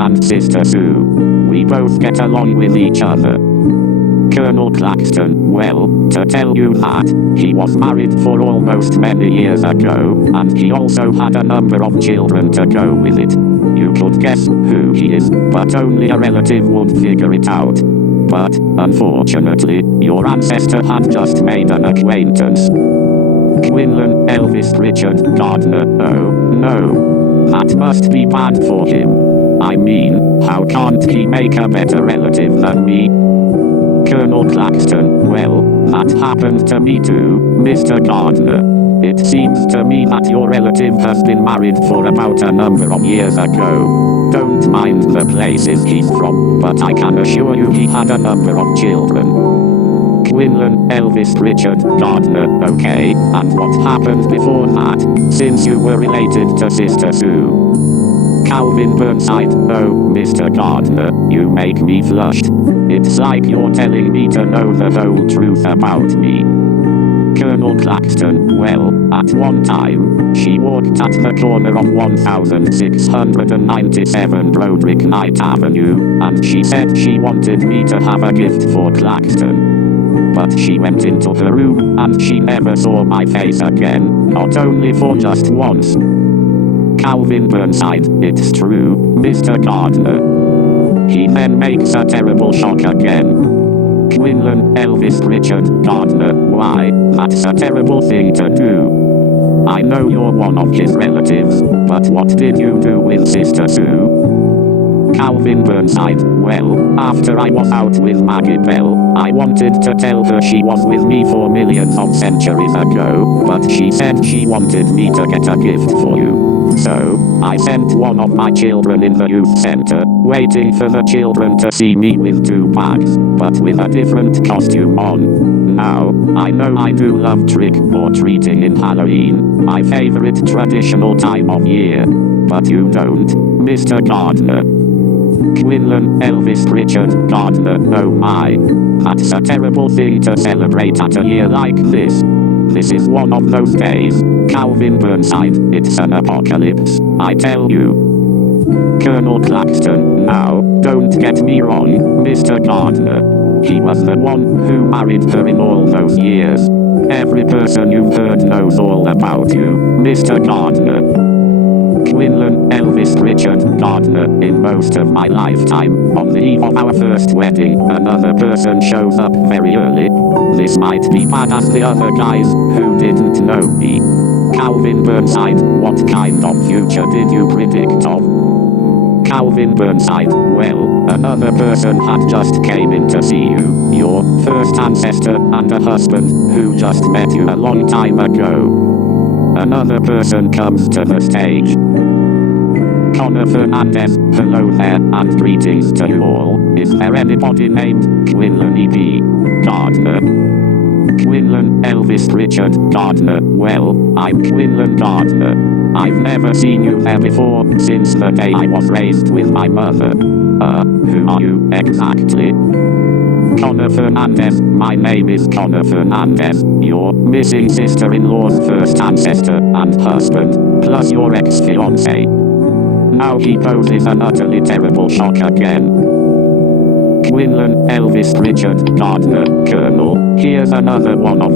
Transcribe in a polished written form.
and Sister Sue. We both get along with each other. Colonel Claxton, well, to tell you that, he was married for almost many years ago, and he also had a number of children to go with it. You could guess who he is, but only a relative would figure it out. But, unfortunately, your ancestor had just made an acquaintance. Quinlan Elvis Richard Gardner. Oh, no. That must be bad for him. I mean, how can't he make a better relative than me? Colonel Claxton, well, that happened to me too, Mr. Gardner. It seems to me that your relative has been married for about a number of years ago. Don't mind the places he's from, but I can assure you he had a number of children. Quinlan Elvis Richard Gardner. Okay, and what happened before that, since you were related to Sister Sue? Calvin Burnside. Oh, Mr. Gardner, you make me flushed. It's like you're telling me to know the whole truth about me. Colonel Claxton, well, at one time, she worked at the corner of 1697 Broderick Knight Avenue, and she said she wanted me to have a gift for Claxton. But she went into her room, and she never saw my face again, not only for just once. Calvin Burnside, it's true, Mr. Gardner. He then makes a terrible shock again. Quinlan Elvis Richard Gardner. Why, that's a terrible thing to do. I know you're one of his relatives, but what did you do with Sister Sue? Calvin Burnside. Well, after I was out with Maggie Bell, I wanted to tell her she was with me for millions of centuries ago, but she said she wanted me to get a gift for you. So, I sent one of my children in the youth center, waiting for the children to see me with 2 bags, but with a different costume on. Now, I know I do love trick-or-treating in Halloween, my favorite traditional time of year. But you don't, Mr. Gardner. Quinlan Elvis Richard Gardner. Oh my. That's a terrible thing to celebrate at a year like this. This is one of those days, Calvin Burnside. It's an apocalypse, I tell you. Colonel Claxton. Now, don't get me wrong, Mr. Gardner. He was the one who married her in all those years. Every person you've heard knows all about you, Mr. Gardner. Quinlan Elvis Richard Gardner. In most of my lifetime, on the eve of our first wedding, another person shows up very early. This might be bad as the other guys who didn't know me. Calvin Burnside. What kind of future did you predict of? Calvin Burnside. Well, another person had just came in to see you, your first ancestor and a husband who just met you a long time ago. Another person comes to the stage. Connor Fernandez. Hello there, and greetings to you all. Is there anybody named Quinlan E.B. Gardner? Quinlan Elvis Richard Gardner. Well, I'm Quinlan Gardner. I've never seen you there before, since the day I was raised with my mother. Who are you, exactly? Connor Fernandez. My name is Connor Fernandez, your missing sister-in-law's first ancestor and husband, plus your ex-fiancé. Now he poses an utterly terrible shock again. Quinlan Elvis Richard Gardner. Colonel, here's another one of